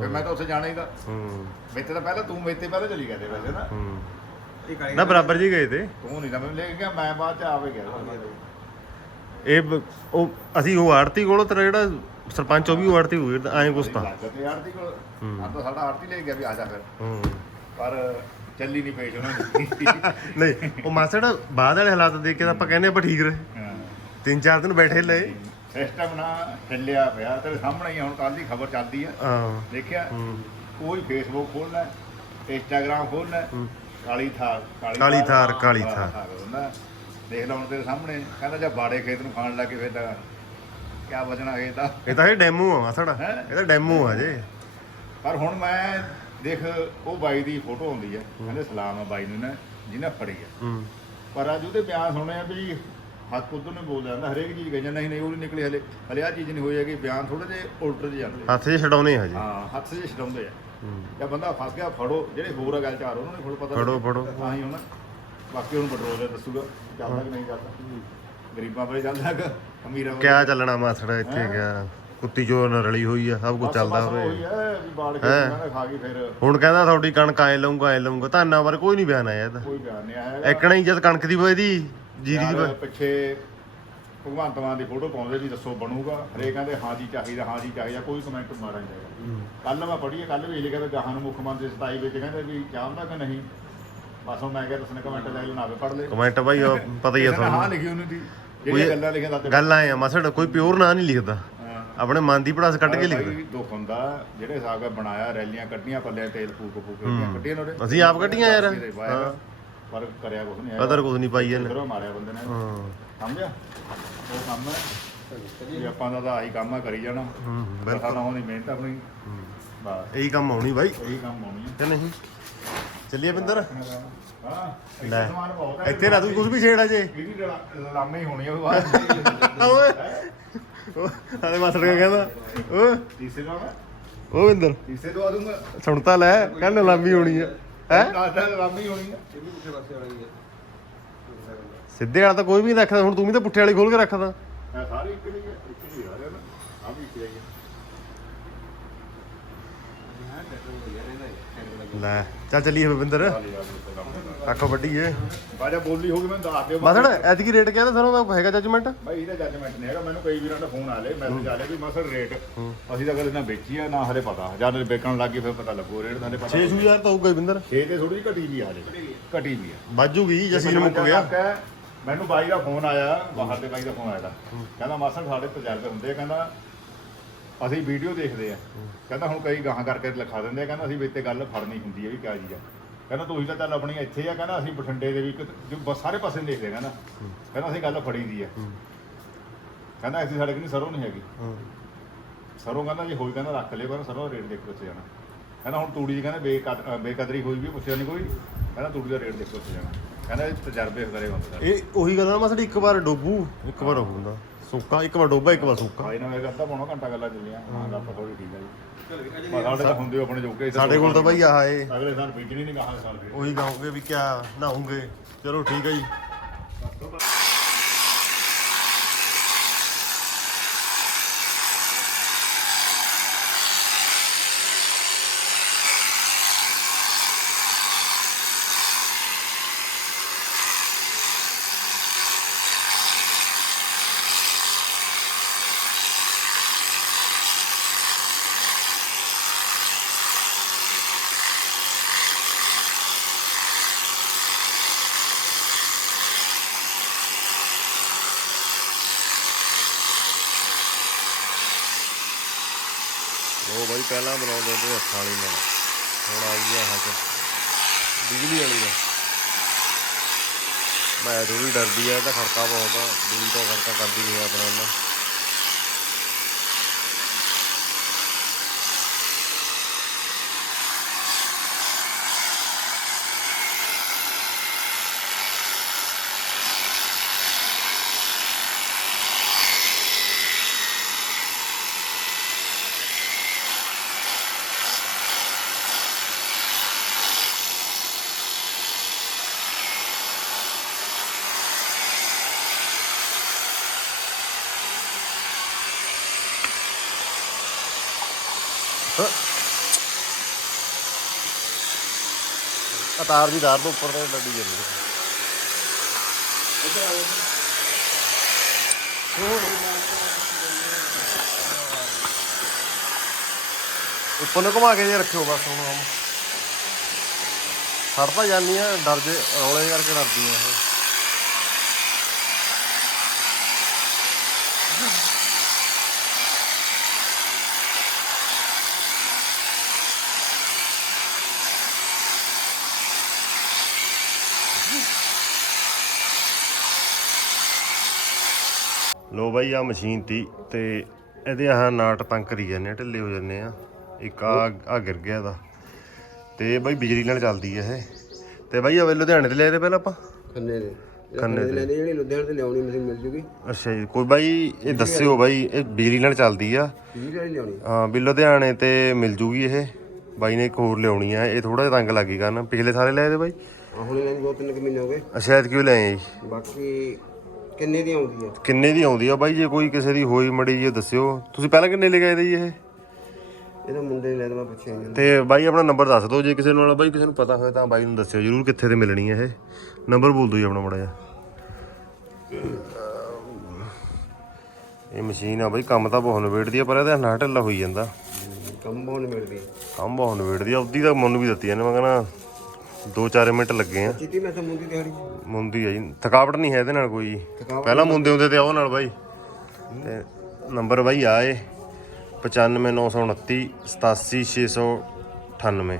Speaker 3: ਫਿਰ ਮੈਂ ਤਾਂ ਉੱਥੇ ਜਾਣਾ ਹੀ ਤਾਂ।
Speaker 1: ਹੂੰ।
Speaker 3: ਮੇਤੇ ਤਾਂ ਪਹਿਲਾਂ ਤੂੰ ਮੇਤੇ ਪਹਿਲਾਂ ਚਲੀ ਗਿਆ ਤੇ ਵੈਸੇ ਨਾ।
Speaker 1: ਹੂੰ।
Speaker 2: ਇਹ
Speaker 1: ਨਾ ਬਰਾਬਰ ਜੀ ਗਏ ਤੇ।
Speaker 3: ਤੂੰ ਨਹੀਂ ਮੈਨੂੰ ਲੈ ਕੇ ਗਿਆ ਮੈਂ ਬਾਅਦ ਚ ਆਵੇ ਗਿਆ
Speaker 1: ਇਹ ਬ- ਉਹ ਅਸੀਂ ਉਹ ਆੜਤੀ ਕੋਲੋਂ ਤੇਰਾ ਜਿਹੜਾ ਸਰਪੰਚ ਉਹ ਵੀ ਉਹ ਆੜਤੀ ਹੋਈ ਐਂ ਕੁਛ ਤਾਂ
Speaker 3: ਲੱਗ ਤੇ ਆਰਤੀ ਕੋਲ। ਆ ਤਾਂ ਸਾਡਾ ਆਰਤੀ ਲੈ ਗਿਆ ਵੀ ਆ ਜਾ ਫਿਰ।
Speaker 1: ਹੂੰ।
Speaker 3: ਪਰ ਚੱਲੀ ਨਹੀਂ ਪੇਸ਼ ਉਹਨਾਂ ਦੀ।
Speaker 1: ਨਹੀਂ ਉਹ ਮਾਸੜ ਬਾਅਦ ਵਾਲੇ ਹਾਲਾਤ ਦੇਖ ਕੇ ਤਾਂ ਆਪਾਂ ਕਹਿੰਦੇ ਆਪਾਂ ਠੀਕ ਰਹੇ।
Speaker 3: ਹਾਂ।
Speaker 1: ਤਿੰਨ ਚਾਰ ਦਿਨ ਬੈਠੇ ਲਏ।
Speaker 3: ਸਿਸਟਮ ਨਾ ਹਿੱਲਿਆ ਪਿਆ ਤੇਰੇ ਸਾਹਮਣੇ ਹੀ ਆ, ਹੁਣ ਕੱਲ ਦੀ ਖਬਰ ਚੱਲਦੀ ਆ।
Speaker 1: ਹਾਂ।
Speaker 3: ਦੇਖਿਆ?
Speaker 1: ਹੂੰ।
Speaker 3: ਕੋਈ ਫੇਸਬੁੱਕ ਖੋਲਣਾ ਇੰਸਟਾਗ੍ਰਾਮ ਖੋਲਣਾ ਕਾਲੀ ਥਾਰ
Speaker 1: ਕਾਲੀ ਥਾਰ, ਕਾਲੀ ਥਾਰ।
Speaker 3: ਹੁੰਦਾ ਦੇਖ ਲਓ ਹੁਣ ਤੇਰੇ ਸਾਹਮਣੇ ਕਹਿੰਦਾ ਜੇ ਬਾੜੇ ਖੇਤ ਨੂੰ ਖਾਣ ਲੱਗੇ ਫਿਰ ਤਾਂ ਕਿਆ ਬਚਣਾ ਇਹ ਤਾਂ।
Speaker 1: ਇਹ ਤਾਂ ਇਹ ਡੈਮੋ ਆ ਮਾਸੜ।
Speaker 3: ਹੈਂ?
Speaker 1: ਇਹ ਤਾਂ ਡੈਮੋ ਆ ਜੇ।
Speaker 3: ਪਰ ਹੁਣ ਮੈਂ ਦੇਖ ਉਹ ਬਾਈ ਦੀ ਫੋਟੋ ਆਉਂਦੀ ਆ ਕਹਿੰਦੇ ਸਲਾਮ ਆ ਬਾਈ ਨੂੰ ਨਾ ਜਿਹਨੇ ਫੜੀ ਆ।
Speaker 1: ਹੂੰ।
Speaker 3: ਪਰ ਅੱਜ ਉਹਦੇ ਬਿਆਨ ਸੁਣੇ ਆ ਵੀ ਹੱਕ ਉਧਰ ਨੂੰ ਬੋਲ ਜਾਂਦਾ ਹਰੇਕ ਚੀਜ਼ ਜਾਂਦਾ ਨਹੀਂ ਨਹੀਂ ਉਹ ਨਹੀਂ ਨਿਕਲੀ ਹਲੇ। ਹਲੇ ਆ ਚੀਜ਼ ਨਹੀਂ ਹੋਈ ਹੈਗੀ ਬਿਆਨ ਥੋੜੇ ਜਿਹੇ ਉਲਟ ਜਿਹੇ ਜਾਂਦੇ।
Speaker 1: ਹੱਥ 'ਚ ਛਡਾਉਨੇ ਆ ਜੀ
Speaker 3: ਹਾਂ ਹੱਥ 'ਚ ਛਡਾਉਂਦੇ ਆ।
Speaker 1: ਹੂੰ।
Speaker 3: ਜਾਂ ਬੰਦਾ ਫਸ ਗਿਆ ਫੜੋ ਜਿਹੜੇ ਹੋਰ ਆ ਗੱਲ ਚਾਰ ਉਹਨਾਂ ਨੂੰ ਫੜੋ ਪਤਾ
Speaker 1: ਫੜੋ,
Speaker 3: ਲੱਗੇ।
Speaker 1: ਫੜੋ।
Speaker 3: ਤਾਂ ਹੀ ਹੁਣ ਬਾਕੀ ਹੁਣ ਪੈਟਰੋਲ ਦਾ ਦੱਸੂਗਾ ਚੱਲਦਾ ਕਿ ਨਹੀਂ ਚੱਲਦਾ। ਗਰੀਬਾਂ ਬਾਰੇ ਚੱਲਦਾ ਕਿ ਅਮੀਰਾਂ ਬਾਰੇ
Speaker 1: ਕਿਆ ਚੱਲਣਾ ਮਾਸੜ ਇੱਥੇ ਗਿਆ ਕੁੱਤੀ ਚੋਰ ਨਾਲ ਰਲੀ ਹੋਈ ਆ ਸਭ ਕੁਝ
Speaker 3: ਬਸ-
Speaker 1: ਚੱਲਦਾ
Speaker 3: ਬਸ ਉਹੀ
Speaker 1: ਹੋਵੇ
Speaker 3: ਹੈ ਵੀ ਬਾੜ ਕੇ
Speaker 1: ਹੈਂ।
Speaker 3: ਨੇ ਖਾ ਗਈ ਫਿਰ।
Speaker 1: ਹੁਣ ਕਹਿੰਦਾ ਤੁਹਾਡੀ ਕਣਕ ਐ ਲਊਂਗਾ ਐ ਲਊਂਗਾ ਧਾਨਾਂ ਬਾਰੇ ਕੋਈ ਨਹੀਂ ਬਿਆਨ ਆਇਆ ਇਹਦਾ।
Speaker 3: ਕੋਈ ਬਿਆਨ ਨਹੀਂ ਆਇਆ।
Speaker 1: ਇੱਕਣਾ ਹੀ ਜਦ ਕਣਕ ਦੀ ਹੋਏ ਦੀ ਜੀਰੀ ਦੀ
Speaker 3: ਯਾਰ ਪਿੱਛੇ ਭਗਵੰਤ ਮਾਨ ਦੀ ਫੋਟੋ ਪਾਉਂਦੇ ਵੀ ਦੱਸੋ ਬਣੂਗਾ? ਹਰੇਕ ਕਹਿੰਦੇ ਹਾਂ ਜੀ ਚਾਹੀਦਾ ਹਾਂ ਜੀ ਚਾਹੀਦਾ ਕੋਈ ਕਮੈਂਟ ਮਾੜਾ ਨਹੀਂ ਕੱਲ ਮੈਂ ਪੜ੍ਹੀ ਕੱਲ ਵੀ ਲਿਖਿਆ ਵੀ ਗਾਹਾਂ ਨੂੰ ਮੁੱਖ ਮੰਤਰੀ 27 ਵਿੱਚ ਕਹਿੰਦੇ ਵੀ ਚਾਹੁੰਦਾ ਕਿ ਨਹੀਂ? ਬਸ ਹੁਣ ਮੈਂ ਕਿਹਾ ਤੁਸੀਂ ਕਮੈਂਟ ਲੈ ਲੈਣਾ ਆਵੇ ਪੜ੍ਹ ਲੈ।
Speaker 1: ਕਮੈਂਟ ਭਾਈ ਉਹ ਪਤਾ ਹੀ ਆ
Speaker 3: ਹਾਂ
Speaker 1: ਤੁਹਾਨੂੰ।
Speaker 3: ਲਿਖੀ ਉਹਨੇ ਦੀ ਜਿਹੜੀਆਂ ਗੱਲਾਂ ਲਿਖੀਆਂ ਤਾਂ
Speaker 1: ਗੱਲ ਆ ਮਾਸੜ ਕੋਈ ਪਿਓਰ ਨਾਂ ਨਹੀਂ ਲਿਖਦਾ। ਆਪਣੇ ਮਨ ਦੀ ਪੜਾਸ ਕੱਢ ਕੇ ਲਿਖਦਾ।
Speaker 3: ਦੁੱਖ ਹੁੰਦਾ ਜਿਹੜੇ ਹਿਸਾਬ ਨਾਲ ਬਣਾਇਆ ਰੈਲੀਆਂ ਕੱਢੀਆਂ ਪੱਲੇ ਤੇਲ ਫੂਕ ਫੂਕ ਕੇ ਕੱਢੀਆਂ ਉਹਦੇ
Speaker 1: ਅਸੀਂ ਆਪ ਕੱਢੀਆਂ ਯਾਰ।
Speaker 3: ਹਾਂ। ਪਰ ਕਰਿਆ ਕੁਝ ਨਹੀਂ
Speaker 1: ਕਦਰ ਕੁਝ ਨਹੀਂ ਪਾਈ ਇਹਨੇ।
Speaker 3: ਮਾਰਿਆ ਬੰਦੇ ਨੇ।
Speaker 1: ਹਾਂ।
Speaker 3: ਸਮਝਿਆ? ਉਹ ਕੰਮ ਹੈ। ਵੀ ਆਪਾਂ ਦਾ ਤਾਂ ਆਹੀ ਕੰਮ ਆ ਕਰੀ ਜਾਣਾ।
Speaker 1: ਹੂੰ
Speaker 3: ਬਰਖਾ ਨਾ ਹੋਣੀ ਮਿਹਨਤ ਆਪਣੀ। ਬਸ।
Speaker 1: ਇਹੀ ਕੰਮ ਆਉਣੀ ਬਾਈ।
Speaker 3: ਇਹੀ ਕੰਮ ਆਉਣੀ ਹੈ
Speaker 1: ਕਿ ਨਹੀਂ? ਚੱਲੀਏ ਬਿੰਦਰ?
Speaker 3: ਹਾਂ
Speaker 1: ਲੈ।
Speaker 3: ਇੱਥੇ ਸਮਾਨ ਬਹੁਤ ਹੈ।
Speaker 1: ਇੱਥੇ ਨਾ ਤੂੰ ਕੁਝ ਵੀ ਛੇੜਾ ਜੇ।
Speaker 3: ਇਹਦੀ ਲਾ- ਲਾਮੇ ਹੀ ਹੋਣੀ ਆ ਉਹ ਬਾਅਦ
Speaker 1: ਓਏ। ਆਲੇ ਮਾਸੜ ਕਾ ਕਹਿੰਦਾ। ਓ।
Speaker 3: ਤੀਸਰੇ ਦਾ ਮੈਂ
Speaker 1: ਓ ਬਿੰਦਰ।
Speaker 3: ਤੀਸਰੇ ਤੋਂ ਆ ਦੂੰਗਾ।
Speaker 1: ਸੁਣਤਾ ਲੈ ਕਹਿੰਦਾ ਲਾਂਬੀ ਹੋਣੀ ਆ। ਹੈ?
Speaker 3: ਦਾਦਾ ਲਾਮੇ ਹੀ ਹੋਣੀ ਆ।
Speaker 2: ਇਹ ਵੀ ਪੁੱਠੇ ਪਾਸੇ ਵਾਲੀ ਹੈ
Speaker 1: ਸਿੱਧੇ ਵਾਲਾ ਤਾਂ ਕੋਈ ਵੀ ਨਹੀਂ ਰੱਖਦਾ ਹੁਣ ਤੂੰ ਵੀ ਤਾਂ ਪੁੱਠੇ ਵਾਲੀ ਖੋਲ ਕੇ ਰੱਖਦਾ।
Speaker 3: ਮੈਂ ਸਾਰੇ ਇੱਕ ਨਹੀਂ ਇੱਕ ਨਹੀਂ ਆ ਰਿਹਾ ਨਾ ਆ ਵੀ ਇੱਕ ਹੀ ਹੈ
Speaker 2: ਹਾਂ ਹੈ
Speaker 1: ਲੈ ਚੱਲ ਚੱਲੀਏ
Speaker 3: ਵੀ ਕੰਮ
Speaker 1: ਕਾਕੋ ਵੱਡੀ ਏ
Speaker 3: ਬਾਜਾ ਬੋਲੀ ਹੋ ਗਈ ਮੈਂ ਦੱਸ ਦਿਓ
Speaker 1: ਮਾਸੜ ਐਤਕੀ ਰੇਟ ਕਹਿੰਦਾ ਸਰੋਂ ਦਾ ਹੈਗਾ ਜੱਜਮੈਂਟ
Speaker 3: ਭਾਈ ਇਹਦਾ ਜੱਜਮੈਂਟ ਨਹੀਂ ਹੈਗਾ ਮੈਨੂੰ ਕਈ ਵੀਰਾਂ ਦਾ ਫੋਨ ਆ ਲੇ ਮੈਸੇਜ ਆ ਲੇ ਵੀ ਮਾਸਰ ਰੇਟ ਅਸੀਂ ਤਾਂ ਕਦੇ ਨਾ ਵੇਚੀ ਆ ਨਾ ਹਲੇ ਪਤਾ। ਜਦ ਵੇਚਣ ਲੱਗੀ ਫਿਰ ਪਤਾ ਲੱਗੂ ਰੇਟ ਦਾ ਹਲੇ ਪਤਾ
Speaker 1: 6000 ਤਾਂ ਹੋਊਗਾ ਹੀ ਬਿੰਦਰ।
Speaker 3: 6 ਤੇ ਥੋੜੀ ਜਿਹੀ ਘਟੀ ਵੀ ਆ ਹਲੇ ਘਟੀ ਵੀ ਆ।
Speaker 1: ਬਾਜੂਗੀ ਜਸੀਨ ਮੁੱਕ ਗਿਆ।
Speaker 3: ਹੈ, ਮੈਨੂੰ ਬਾਈ ਦਾ ਫੋਨ ਆਇਆ ਬਾਹਰ ਦੇ ਬਾਈ ਦਾ ਫੋਨ ਆਇਆ। ਕਹਿੰਦਾ ਮਾਸਰ ਸਾਡੇ ਤਜਰਬੇ ਹੁੰਦੇ ਆ। ਕਹਿੰਦਾ ਅਸੀਂ ਵੀਡੀਓ ਦੇਖਦੇ ਆ। ਕਹਿੰਦਾ ਹੁਣ ਕਈ ਗਾਹਾਂ ਕਰਕੇ ਲਿਖਾ ਦਿੰਦੇ ਆ। ਕਹਿੰਦਾ ਅਸੀਂ ਵਿੱਚ ਤੇ ਗੱਲ ਫੜਨੀ ਹੁੰਦੀ ਹੈ ਵੀ ਕਿਆ ਚੀਜ਼ ਆ। ਕਹਿੰਦਾ ਤੁਸੀਂ ਤਾਂ ਚੱਲ ਆਪਣੀ ਇੱਥੇ ਆ। ਕਹਿੰਦਾ ਅਸੀਂ ਬਠਿੰਡੇ ਦੇ ਵੀ ਇੱਕ- ਜੋ ਬਸ ਸਾਰੇ ਪਾਸੇ ਦੇਖਦੇ ਆ। ਕਹਿੰਦਾ ਕਹਿੰਦਾ ਅਸੀਂ ਗੱਲ ਫੜੀ ਦੀ ਆ। ਕਹਿੰਦਾ ਅਸੀਂ ਸਾਡੇ ਕੋਲ ਨਹੀਂ ਸਰੋਂ ਨਹੀਂ ਹੈਗੀ। ਸਰੋਂ ਕਹਿੰਦਾ ਜੇ ਹੋਈ ਕਹਿੰਦਾ ਰੱਖ ਲਿਓ ਪਰ ਸਰੋਂ ਦਾ ਰੇਟ ਦੇਖੋ ਉੱਥੇ ਜਾਣਾ ਕਹਿੰਦਾ ਹੁਣ ਤੂੜੀ ਦੀ ਕਹਿੰਦਾ ਬੇਕਦ- ਅ, ਬੇਕਦਰੀ ਹੋਈ ਵੀ ਪੁੱਛਿਆ ਨਹੀਂ ਕੋਈ। ਕਹਿੰਦਾ ਤੂੜੀ ਦਾ ਰੇਟ ਦੇਖੋ ਉੱਥੇ ਜਾਣਾ। ਕਹਿੰਦਾ ਇਹ ਤਜਰਬੇ ਕਰੇ ਬੰਦੇ ਦਾ।
Speaker 1: ਇਹ ਉਹੀ ਗੱਲ ਆ ਨਾ ਮਾਸੜ ਇੱਕ ਵਾਰ ਡੋਬੂ ਇੱਕ ਵਾਰ ਹੁੰਦਾ। ਸੁੱਕਾ ਇੱਕ ਵਾਰ ਡੋਬਾ ਇੱਕ ਵਾਰ ਸੁੱਕਾ।
Speaker 3: ਭਾਈ ਨਾਲ ਅੱਧਾ ਪੌਣਾ ਘੰਟਾ ਗੱਲਾਂ ਚੱਲੀਆਂ। ਹਾਂ ਗੱਲ ਥੋੜੀ ਠੀਕ ਹੈ ਜੀ। ਸਾਡੇ ਤਾਂ ਹੁੰਦੇ ਹੋ ਆਪਣੇ ਜੋਗੇ ਇੱਧਰ
Speaker 1: ਸਾਡੇ ਕੋਲ ਤਾਂ ਬਾਈ ਆਹ ਏ
Speaker 3: ਅਗਲੇ ਸਾਲ ਬੀਜਣੀ ਨਹੀਂ ਗਾਹਾਂ ਸਾਲ ਫਿਰ।
Speaker 1: ਉਹੀ ਕਹੋਗੇ ਵੀ ਕਿਆ ਨਹਾਉਂਗੇ ਚਲੋ ਠੀਕ ਹੈ ਜੀ। ਪਹਿਲਾਂ ਬਣਾਉਂਦੇ ਤੇ ਹੱਥਾਂ ਵਾਲੀ ਨਾਲ। ਹੁਣ ਆ ਗਈ ਆਹ ਬਿਜਲੀ ਵਾਲੀ ਦਾ ਮੈਂ ਥੋੜੀ ਡਰਦੀ ਆ ਤਾਂ ਖੜਕਾ ਬਹੁਤ ਆ। ਦੂਜੀ ਤਾਂ ਖੜਕਾ ਕਰਦੀ ਨਹੀਂ ਆਪਣਾ ਨਾਲ ਆ ਤਾਰ ਦੀ ਤਾਰ ਤੋਂ ਉੱਪਰ ਤੇ ਲੱਡੀ ਜਾਂਦੀ ਉੱਪਰ ਨੂੰ ਘੁਮਾ ਕੇ ਜੇ ਰੱਖਿਓ ਬਸ ਹੁਣ ਹਮ ਸੜ ਤਾਂ ਜਾਂਦੀ ਆ ਡਰ ਜੇ, ਰੌਲੇ ਕਰਕੇ ਡਰਦੀ ਆ ਇਹ। ਲੋ ਬਾਈ ਆ ਮਸ਼ੀਨ ਤੀ ਤੇ ਇਹਦੇ ਆਹ ਨਾਟ ਤੰਗ ਕਰੀ ਜਾਂਦੇ ਆ ਢਿੱਲੇ ਹੋ ਜਾਂਦੇ ਆ। ਇੱਕ ਆ ਆ ਗਿਰ ਗਿਆ ਇਹਦਾ। ਤੇ ਬਾਈ ਬਿਜਲੀ ਨਾਲ ਚੱਲਦੀ ਆ ਇਹ। ਤੇ ਬਾਈ ਆ ਲੁਧਿਆਣੇ ਤੇ ਲਿਆਏ ਤੇ ਪਹਿਲਾਂ ਆਪਾਂ?
Speaker 2: ਖੰਨੇ ਦੇ।
Speaker 1: ਖੰਨੇ ਦੇ।
Speaker 2: ਲੈਣੀ ਜਿਹੜੀ ਲੁਧਿਆਣੇ ਤੇ ਲਿਆਉਣੀ ਮਸ਼ੀਨ ਮਿਲ ਜੂਗੀ।
Speaker 1: ਅੱਛਾ ਜੀ ਕੋਈ ਬਾਈ ਇਹ ਦੱਸਿਓ ਬਾਈ ਇਹ ਬਿਜਲੀ ਨਾਲ ਚੱਲਦੀ ਆ।
Speaker 2: ਬਿਜਲੀ ਵਾਲੀ ਲਿਆਉਣੀ।
Speaker 1: ਹਾਂ ਵੀ ਲੁਧਿਆਣੇ ਤੇ ਮਿਲ ਜੂਗੀ ਇਹ। ਬਾਈ ਨੇ ਇੱਕ ਹੋਰ ਲਿਆਉਣੀ ਆ ਇਹ ਥੋੜਾ ਜਿਹਾ ਤੰਗ ਲੱਗੀ ਕਰਨ। ਪਿਛਲੇ ਸਾਰੇ ਲਏ ਤੇ ਬਾਈ?
Speaker 2: ਹੁਣ ਨੂੰ ਦੋ ਤਿੰਨ ਕੁ ਮਹੀਨੇ ਹੋ ਗਏ।
Speaker 1: ਸ਼ਾਇਦ ਕਿਉਂ ਲੈ ਆਏ ਜੀ।
Speaker 2: ਬਾਕੀ ਕਿੰਨੇ ਦੀ ਆਉਂਦੀ ਹੈ
Speaker 1: ਕਿੰਨੇ ਦੀ ਆਉਂਦੀ ਆ ਬਾਈ? ਜੇ ਕੋਈ ਕਿਸੇ ਦੀ ਹੋਈ ਮੜੀ ਜੀ ਦੱਸਿਓ। ਤੁਸੀਂ ਪਹਿਲਾਂ ਕਿੰਨੇ ਲੈ ਆਏ ਦੇ ਜੀ ਇਹ
Speaker 2: ਇਹਦਾ ਮੁੰਡੇ ਨੇ ਲੈ ਤਾਂ ਮੈਂ ਪੁੱਛਿਆ
Speaker 1: ਤੇ ਬਾਈ ਆਪਣਾ ਨੰਬਰ ਦੱਸ ਦਿਓ। ਜੇ ਕਿਸੇ ਨਾਲ ਬਾਈ ਕਿਸੇ ਨੂੰ ਪਤਾ ਹੋਵੇ ਤਾਂ ਬਾਈ ਨੂੰ ਦੱਸਿਓ ਜਰੂਰ ਕਿੱਥੇ ਤੇ ਮਿਲਣੀ ਹੈ ਇਹ। ਨੰਬਰ ਬੋਲ ਦਿਓ ਜੀ ਆਪਣਾ ਮੜਾ ਜਿਹਾ। ਇਹ ਮਸ਼ੀਨ ਆ ਬਾਈ ਕੰਮ ਤਾਂ ਬਹੁਤ ਨਵੇੜਦੀ ਆ ਪਰ ਇਹਦਾ ਨਾ ਢਿੱਲਾ ਹੋਈ ਜਾਂਦਾ।
Speaker 2: ਕੰਮ ਬਹੁਤ ਮਿਲਦੀ
Speaker 1: ਕੰਮ ਬਹੁਤ ਨਵੇੜਦੀ ਆ ਉਦੀ ਤਾਂ ਮੁੰਨ ਵੀ ਦਿੱਤੀ ਇਹਨੇ ਮੈਂ ਕਹਿੰਦਾ 2-4 ਮਿੰਟ ਲੱਗੇ ਆ।
Speaker 2: ਚੀਤੀ ਮੈਂ ਤਾਂ ਮੁੰਡੀ ਦਿਹਾੜੀ
Speaker 1: ਮੁੰਦੀ ਆ ਜੀ। ਥਕਾਵਟ ਨਹੀਂ ਹੈ ਇਹਦੇ ਨਾਲ ਕੋਈ। ਪਹਿਲਾਂ ਮੁੰਦੇ ਹੁੰਦੇ ਤੇ ਉਹ ਨਾਲ ਬਾਈ। ਤੇ ਨੰਬਰ ਬਾਈ ਆ ਏ 95929 87698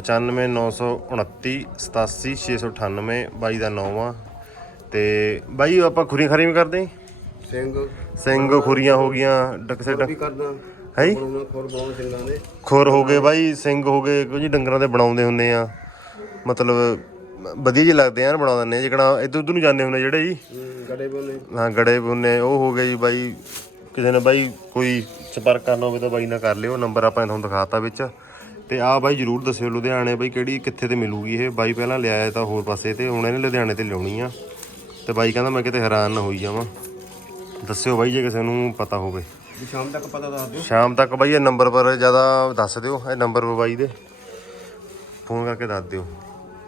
Speaker 1: 95929 87698 ਬਾਈ ਦਾ ਨਾਮ ਆ ਤੇ ਬਾਈ ਆਪਾਂ ਖੁਰੀਆਂ ਖਰੀਆਂ ਵੀ ਕਰਦੇ?
Speaker 2: ਸਿੰਘ
Speaker 1: ਸਿੰਘ ਖੁਰੀਆਂ ਹੋ ਗਈਆਂ ਡਕ ਸੈਟ।
Speaker 2: ਵੀ ਕਰਦਾ।
Speaker 1: ਹੈ?
Speaker 2: ਖੋਰ ਬਹੁਤ ਸਿੰਘਾਂ ਦੇ।
Speaker 1: ਖੁਰ ਹੋ ਗਏ ਬਾਈ ਸਿੰਘ ਹੋ ਗਏ ਕੁਝ ਡੰਗਰਾਂ ਦੇ ਬਣਾਉਂਦੇ ਹੁੰਦੇ ਆ। ਮਤਲਬ ਵਧੀਆ ਜਿਹੇ ਲੱਗਦੇ ਆ ਨਾ ਬਣਾ ਦਿੰਦੇ ਆ ਜਿਕਣਾ ਇੱਧਰ ਉੱਧਰ ਨੂੰ ਜਾਂਦੇ ਹੁੰਦੇ ਜਿਹੜੇ ਜੀ।
Speaker 2: ਗੜੇ ਬੋਲੇ
Speaker 1: ਹਾਂ ਗੜੇ ਬੁੰਨੇ ਉਹ ਹੋ ਗਏ ਜੀ ਬਾਈ ਕਿਸੇ ਨੇ ਬਾਈ ਕੋਈ ਸੰਪਰਕ ਕਰਨਾ ਹੋਵੇ ਤਾਂ ਬਾਈ ਨਾਲ ਕਰ ਲਿਓ ਨੰਬਰ ਆਪਾਂ ਤੁਹਾਨੂੰ ਦਿਖਾਤਾ ਵਿੱਚ। ਤੇ ਆਹ ਬਾਈ ਜਰੂਰ ਦੱਸਿਓ ਲੁਧਿਆਣੇ ਬਾਈ ਕਿਹੜੀ ਕਿੱਥੇ ਤੇ ਮਿਲੂਗੀ ਇਹ। ਬਾਈ ਪਹਿਲਾਂ ਲਿਆਇਆ ਤਾਂ ਹੋਰ ਪਾਸੇ ਤੇ ਹੁਣ ਇਹਨੇ ਲੁਧਿਆਣੇ ਤੇ ਲਿਆਉਣੀ ਆ। ਤੇ ਬਾਈ ਕਹਿੰਦਾ ਮੈਂ ਕਿਤੇ ਹੈਰਾਨ ਨਾ ਹੋਈ ਜਾਵਾਂ। ਦੱਸਿਓ ਬਾਈ ਜੇ ਕਿਸੇ ਨੂੰ ਪਤਾ ਹੋਵੇ।
Speaker 2: ਸ਼ਾਮ ਤੱਕ ਪਤਾ ਦੱਸ ਦਿਓ।
Speaker 1: ਸ਼ਾਮ ਤੱਕ ਬਾਈ ਇਹ ਨੰਬਰ ਪਰ ਜ਼ਿਆਦਾ ਦੱਸ ਦਿਓ ਇਹ ਨੰਬਰ ਬਾਈ ਦੇ। ਫੋਨ ਕਰਕੇ ਦੱਸ ਦਿਓ।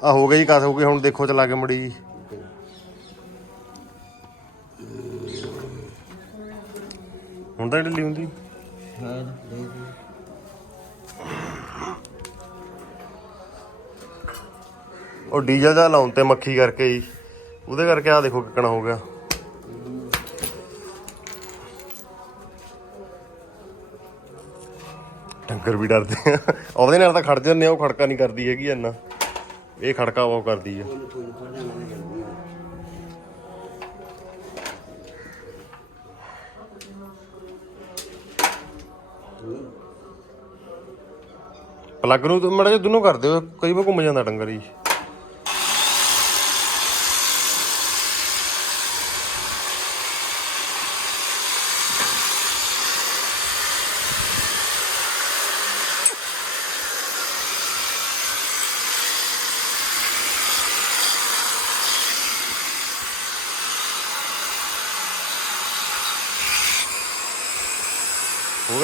Speaker 1: ਆ ਹੋ ਗਈ ਕਸ ਹੋ ਗਈ, ਹੁਣ ਦੇਖੋ ਚਲਾ ਕੇ ਮੜੀ। ਜੀ ਹੁਣ ਤਾਂ ਢਿੱਲੀ ਹੁੰਦੀ। ਉਹ ਡੀਜ਼ਲ ਦਾ ਲਾਉਣ ਤੇ ਮੱਖੀ ਕਰਕੇ ਜੀ। ਉਹਦੇ ਕਰਕੇ ਆ ਦੇਖੋ ਕਿੱਕਣਾ ਹੋ ਗਿਆ। ਡੰਗਰ ਵੀ ਡਰਦੇ ਆ। ਉਹਦੇ ਨਾਲ ਤਾਂ ਖੜ ਜਾਂਦੇ ਆ, ਉਹ ਖੜਕਾ ਨਹੀਂ ਕਰਦੀ ਹੈਗੀ ਇੰਨਾ। ਇਹ ਖੜਕਾ ਬਹੁਤ ਕਰਦੀ ਆ। ਪਲੱਗ ਨੂੰ ਮੜਾ ਜਿਹਾ ਦੋਨੋਂ ਕਰ ਦਿਓ, ਕਈ ਵਾਰ ਘੁੰਮ ਜਾਂਦਾ ਡੰਗਰ ਜੀ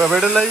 Speaker 1: ਹੋ ਗਿਆ ਲਈ।